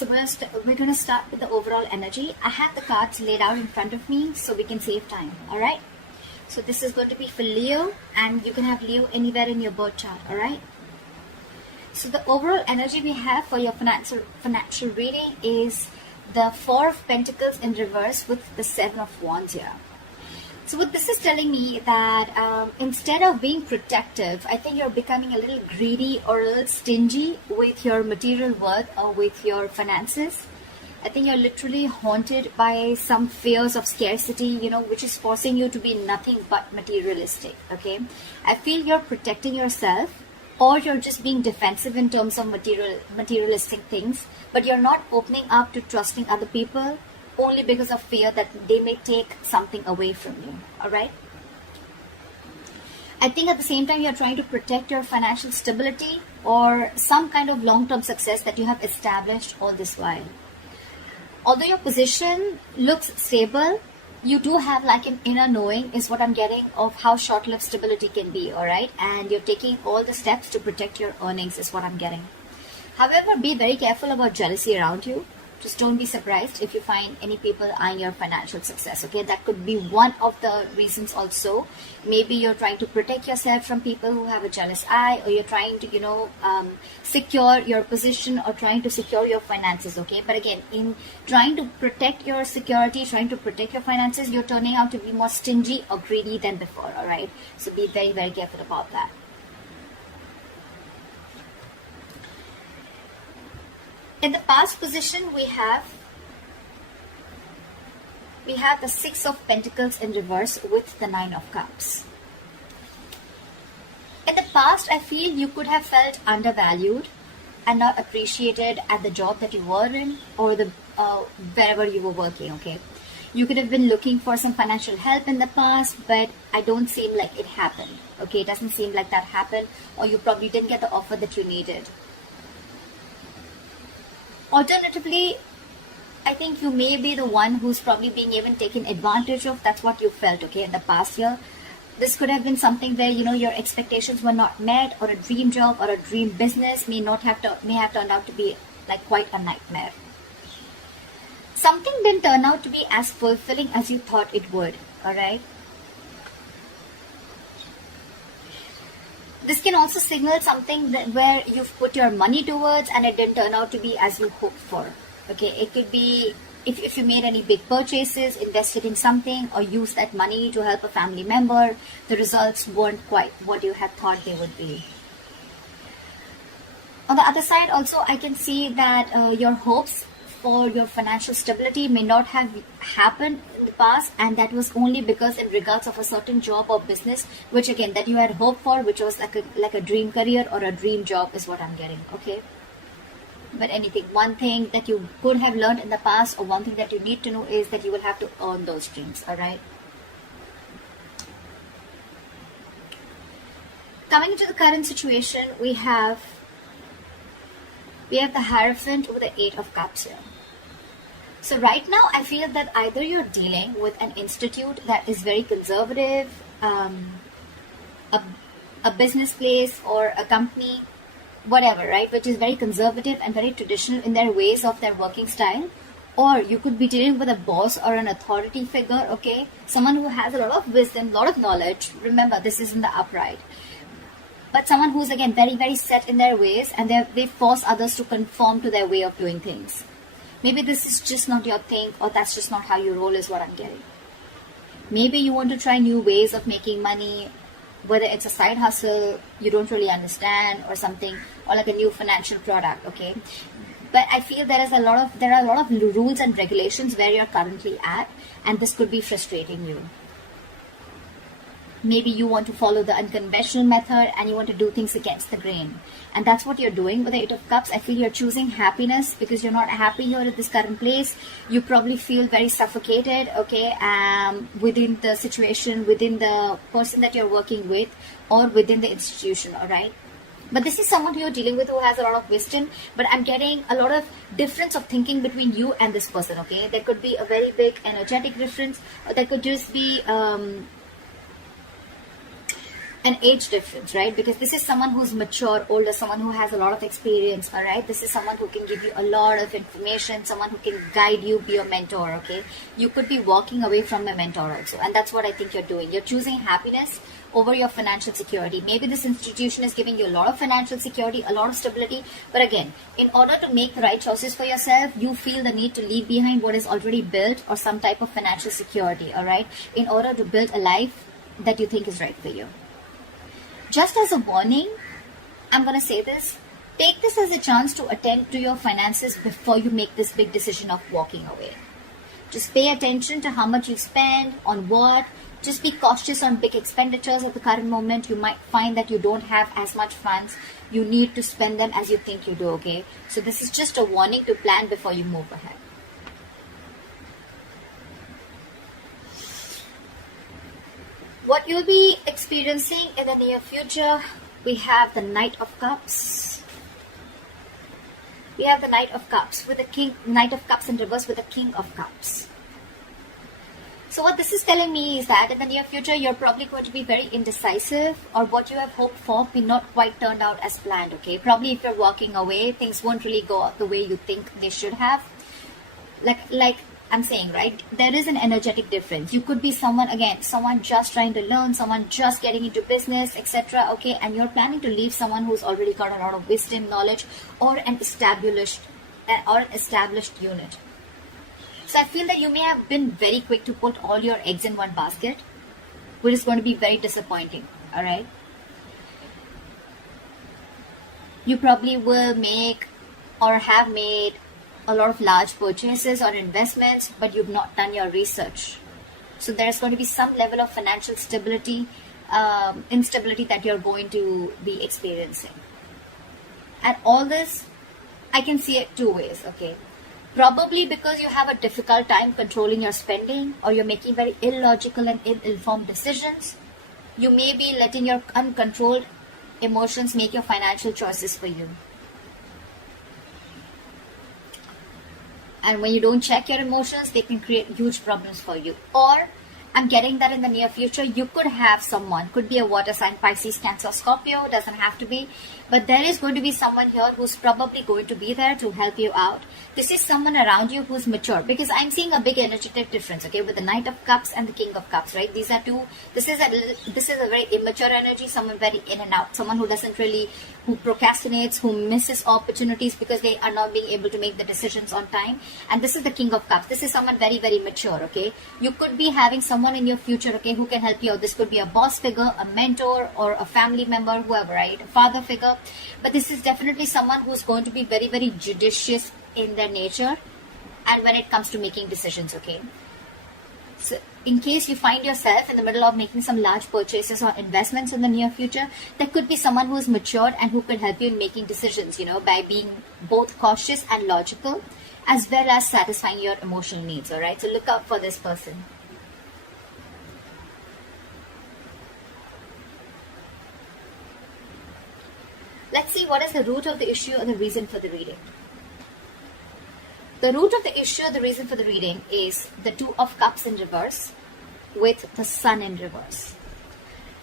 So we're gonna start with the overall energy. I have the cards laid out in front of me so we can save time. All right. So this is going to be for Leo, and you can have Leo anywhere in your birth chart. All right. So the overall energy we have for your financial reading is the Four of Pentacles in reverse with the Seven of Wands here. So what this is telling me that instead of being protective, I think you're becoming a little greedy or a little stingy with your material worth or with your finances. I think you're literally haunted by some fears of scarcity, you know, which is forcing you to be nothing but materialistic, okay? I feel you're protecting yourself, or you're just being defensive in terms of materialistic things, but you're not opening up to trusting other people only because of fear that they may take something away from you. All right. I think at the same time you're trying to protect your financial stability or some kind of long-term success that you have established all this while. Although your position looks stable, you do have like an inner knowing is what I'm getting of how short-lived stability can be. All right. And you're taking all the steps to protect your earnings is what I'm getting. However, be very careful about jealousy around you. Just don't be surprised if you find any people eyeing your financial success, okay? That could be one of the reasons also. Maybe you're trying to protect yourself from people who have a jealous eye, or you're trying to, you know, secure your position or trying to secure your finances, okay? But again, in trying to protect your security, trying to protect your finances, you're turning out to be more stingy or greedy than before, all right? So be very, very careful about that. In the past position, we have the Six of Pentacles in reverse with the Nine of Cups. In the past, I feel you could have felt undervalued and not appreciated at the job that you were in or the wherever you were working, okay? You could have been looking for some financial help in the past, but I don't seem like it happened, okay? It doesn't seem like that happened, or you probably didn't get the offer that you needed. Alternatively, I think you may be the one who's probably being even taken advantage of. That's what you felt, okay, in the past year. This could have been something where, you know, your expectations were not met, or a dream job or a dream business may have turned out to be like quite a nightmare. Something didn't turn out to be as fulfilling as you thought it would, all right? This can also signal something that where you've put your money towards and it didn't turn out to be as you hoped for. Okay, it could be if you made any big purchases, invested in something, or used that money to help a family member, the results weren't quite what you had thought they would be. On the other side, also, I can see that your hopes for your financial stability may not have happened in the past, and that was only because in regards of a certain job or business, which again that you had hoped for, which was like a dream career or a dream job is what I'm getting, okay? But anything, one thing that you could have learned in the past, or one thing that you need to know, is that you will have to earn those dreams, all right? Coming into the current situation, we have the Hierophant with the Eight of Cups here. So right now, I feel that either you're dealing with an institute that is very conservative, a business place or a company, whatever, right, which is very conservative and very traditional in their ways of their working style. Or you could be dealing with a boss or an authority figure, okay, someone who has a lot of wisdom, a lot of knowledge. Remember, this is in the upright. But someone who's, again, very, very set in their ways, and they force others to conform to their way of doing things. Maybe this is just not your thing, or that's just not how you roll is what I'm getting. Maybe you want to try new ways of making money, whether it's a side hustle you don't really understand or something, or like a new financial product, okay? But I feel there are a lot of rules and regulations where you're currently at, and this could be frustrating you. Maybe you want to follow the unconventional method and you want to do things against the grain. And that's what you're doing with the Eight of Cups. I feel you're choosing happiness because you're not happy here at this current place. You probably feel very suffocated, okay, within the situation, within the person that you're working with, or within the institution, all right? But this is someone who you're dealing with who has a lot of wisdom, but I'm getting a lot of difference of thinking between you and this person, okay? There could be a very big energetic difference, or there could just be an age difference, right? Because this is someone who's mature, older, someone who has a lot of experience, all right? This is someone who can give you a lot of information, someone who can guide you, be your mentor, okay? You could be walking away from a mentor also, and that's what I think you're doing. You're choosing happiness over your financial security. Maybe this institution is giving you a lot of financial security, a lot of stability, but again, in order to make the right choices for yourself, you feel the need to leave behind what is already built or some type of financial security, all right? In order to build a life that you think is right for you. Just as a warning, I'm going to say this. Take this as a chance to attend to your finances before you make this big decision of walking away. Just pay attention to how much you spend, on what. Just be cautious on big expenditures at the current moment. You might find that you don't have as much funds. You need to spend them as you think you do, okay? So this is just a warning to plan before you move ahead. What you'll be experiencing in the near future, we have the Knight of Cups. We have the Knight of Cups with the King, Knight of Cups in reverse with the King of Cups. So what this is telling me is that in the near future, you're probably going to be very indecisive, or what you have hoped for may not quite turned out as planned, okay? Probably if you're walking away, things won't really go out the way you think they should have. Like I'm saying, right, there is an energetic difference. You could be someone just trying to learn, someone just getting into business, etc. Okay, and you're planning to leave someone who's already got a lot of wisdom, knowledge, or an established unit. So I feel that you may have been very quick to put all your eggs in one basket, which is going to be very disappointing. All right, you probably will make or have made a lot of large purchases or investments, but you've not done your research. So there's going to be some level of financial instability that you're going to be experiencing. And all this, I can see it two ways, okay? Probably because you have a difficult time controlling your spending, or you're making very illogical and ill-informed decisions. You may be letting your uncontrolled emotions make your financial choices for you. And when you don't check your emotions, they can create huge problems for you. Or, I'm getting that in the near future, you could have someone, could be a water sign, Pisces, Cancer, Scorpio, doesn't have to be. But there is going to be someone here who's probably going to be there to help you out. This is someone around you who's mature, because I'm seeing a big energetic difference, okay, with the Knight of Cups and the King of Cups, right? These are two, this is a very immature energy, someone very in and out, someone who who procrastinates, who misses opportunities because they are not being able to make the decisions on time. And this is the King of Cups. This is someone very, very mature, okay? You could be having someone in your future, okay, who can help you out. This could be a boss figure, a mentor, or a family member, whoever, right? A father figure. But this is definitely someone who's going to be very, very judicious in their nature and when it comes to making decisions, okay? So in case you find yourself in the middle of making some large purchases or investments in the near future, there could be someone who is matured and who could help you in making decisions, you know, by being both cautious and logical, as well as satisfying your emotional needs, all right? So look out for this person. Let's see what is the root of the issue or the reason for the reading. The root of the issue or the reason for the reading is the Two of Cups in reverse with the Sun in reverse.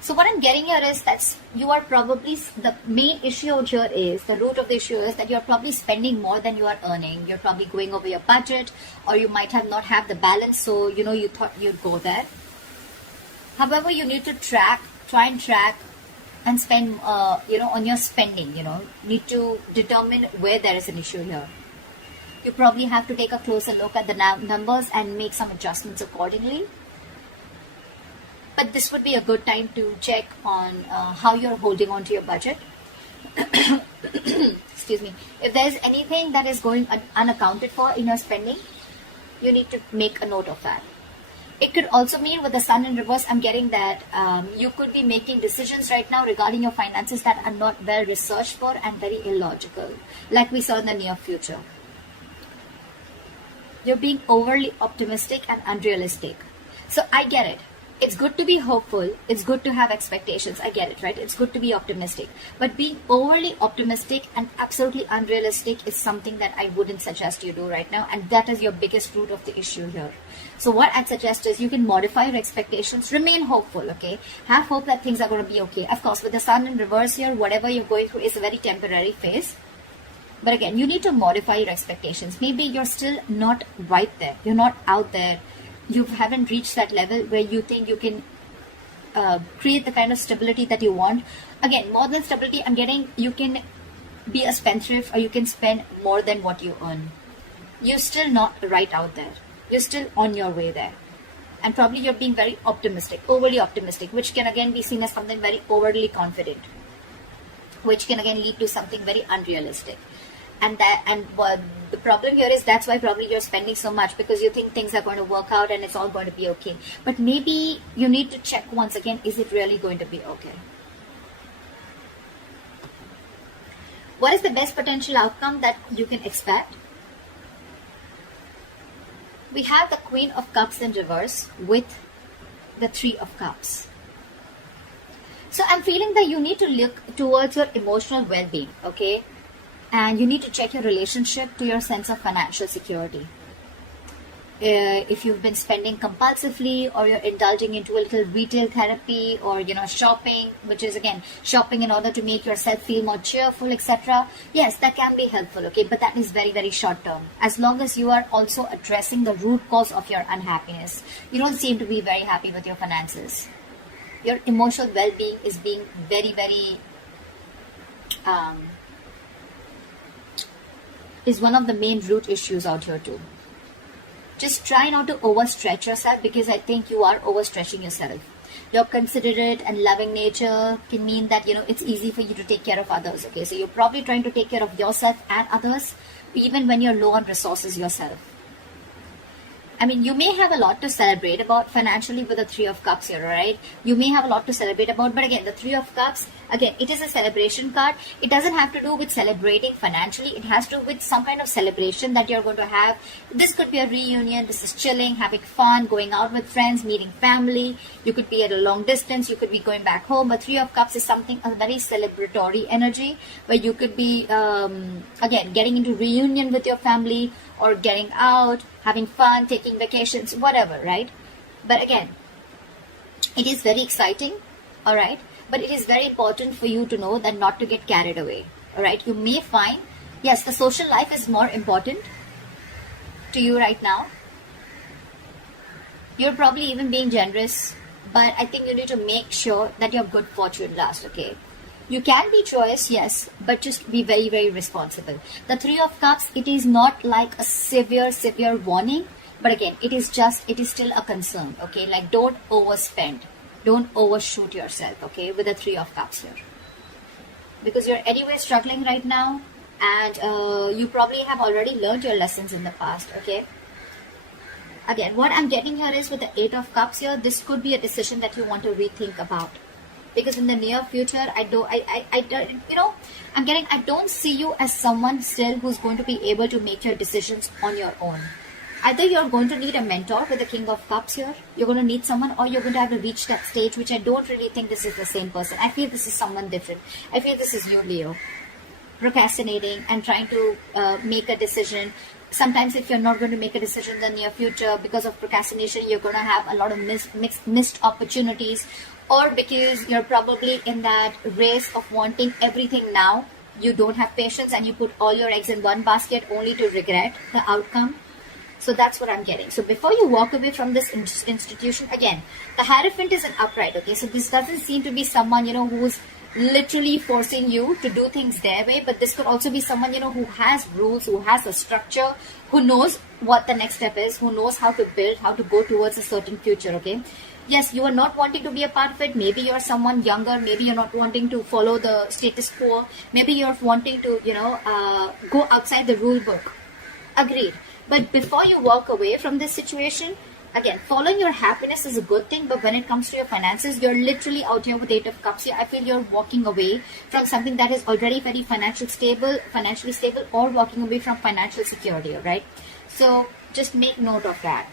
So what I'm getting here is that you are probably, the main issue out here is, the root of the issue is that you're probably spending more than you are earning. You're probably going over your budget, or you might have not have the balance, so you know you thought you'd go there. However, you need to try and track and spend, on your spending, need to determine where there is an issue here. You probably have to take a closer look at the numbers and make some adjustments accordingly. But this would be a good time to check on how you're holding on to your budget. Excuse me. If there's anything that is going unaccounted for in your spending, you need to make a note of that. It could also mean with the Sun in reverse, I'm getting that you could be making decisions right now regarding your finances that are not well researched for and very illogical, like we saw in the near future. You're being overly optimistic and unrealistic. So I get it. it's good to be hopeful. It's good to have expectations. I get it, right? It's good to be optimistic. But being overly optimistic and absolutely unrealistic is something that I wouldn't suggest you do right now. And that is your biggest root of the issue here. So what I'd suggest is you can modify your expectations. Remain hopeful, okay? Have hope that things are going to be okay. Of course, with the sun in reverse here, whatever you're going through is a very temporary phase. But again, you need to modify your expectations. Maybe you're still not right there. You're not out there. You haven't reached that level where you think you can create the kind of stability that you want. Again, more than stability, I'm getting you can be a spendthrift, or you can spend more than what you earn. You're still not right out there. You're still on your way there. And probably you're being very optimistic, overly optimistic, which can again be seen as something very overly confident, which can again lead to something very unrealistic. And the problem here is that's why probably you're spending so much, because you think things are going to work out and it's all going to be okay. But maybe you need to check once again, is it really going to be okay? What is the best potential outcome that you can expect? We have the Queen of Cups in reverse with the Three of Cups. So I'm feeling that you need to look towards your emotional well-being, okay? And you need to check your relationship to your sense of financial security. If you've been spending compulsively, or you're indulging into a little retail therapy, or shopping, which is again shopping in order to make yourself feel more cheerful, etc. Yes, that can be helpful, okay, but that is very, very short term. As long as you are also addressing the root cause of your unhappiness. You don't seem to be very happy with your finances. Your emotional well-being is being very, very is one of the main root issues out here too. Just try not to overstretch yourself, because I think you are overstretching yourself. Your considerate and loving nature can mean that, it's easy for you to take care of others, okay? So you're probably trying to take care of yourself and others, even when you're low on resources yourself. I mean, you may have a lot to celebrate about financially with the Three of Cups here, right? You may have a lot to celebrate about, but again, the Three of Cups, again, it is a celebration card. It doesn't have to do with celebrating financially. It has to do with some kind of celebration that you're going to have. This could be a reunion. This is chilling, having fun, going out with friends, meeting family. You could be at a long distance. You could be going back home. But Three of Cups is something, a very celebratory energy, where you could be, again, getting into reunion with your family, or getting out, having fun, taking vacations, whatever, right? But again, it is very exciting, all right? But it is very important for you to know that not to get carried away, all right? You may find, yes, the social life is more important to you right now. You're probably even being generous, but I think you need to make sure that your good fortune lasts, okay? You can be joyous, yes, but just be very, very responsible. The Three of Cups, it is not like a severe warning, but again, it is still a concern, okay? Like, don't overspend. Don't overshoot yourself, okay, with the Three of Cups here. Because you're anyway struggling right now, and you probably have already learned your lessons in the past, okay? Again, what I'm getting here is with the Eight of Cups here, this could be a decision that you want to rethink about. Because in the near future, I don't see you as someone still who's going to be able to make your decisions on your own. Either you're going to need a mentor with the King of Cups here, you're going to need someone, or you're going to have to reach that stage, which I don't really think this is the same person. I feel this is someone different. I feel this is you, Leo, procrastinating and trying to make a decision. Sometimes if you're not going to make a decision in the near future because of procrastination, you're going to have a lot of missed opportunities, or because you're probably in that race of wanting everything now, you don't have patience and you put all your eggs in one basket only to regret the outcome. So that's what I'm getting. So before you walk away from this institution, again, the Hierophant is an upright, okay? So this doesn't seem to be someone, who's literally forcing you to do things their way, but this could also be someone, who has rules, who has a structure, who knows what the next step is, who knows how to build, how to go towards a certain future, okay? Yes, you are not wanting to be a part of it. Maybe you're someone younger. Maybe you're not wanting to follow the status quo. Maybe you're wanting to, go outside the rule book. Agreed. But before you walk away from this situation, again, following your happiness is a good thing. But when it comes to your finances, you're literally out here with Eight of Cups here. I feel you're walking away from something that is already very financially stable, or walking away from financial security, right? So just make note of that.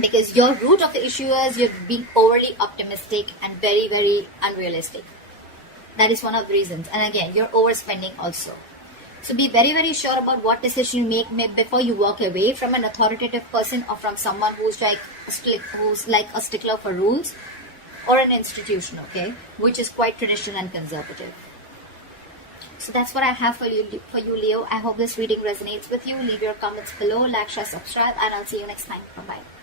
Because your root of the issue is you're being overly optimistic and very, very unrealistic. That is one of the reasons. And again, you're overspending also. So be very, very sure about what decision you make before you walk away from an authoritative person or from someone who's like a stickler for rules, or an institution, okay, which is quite traditional and conservative. So that's what I have for you, Leo. I hope this reading resonates with you. Leave your comments below, like, share, subscribe, and I'll see you next time. Bye-bye.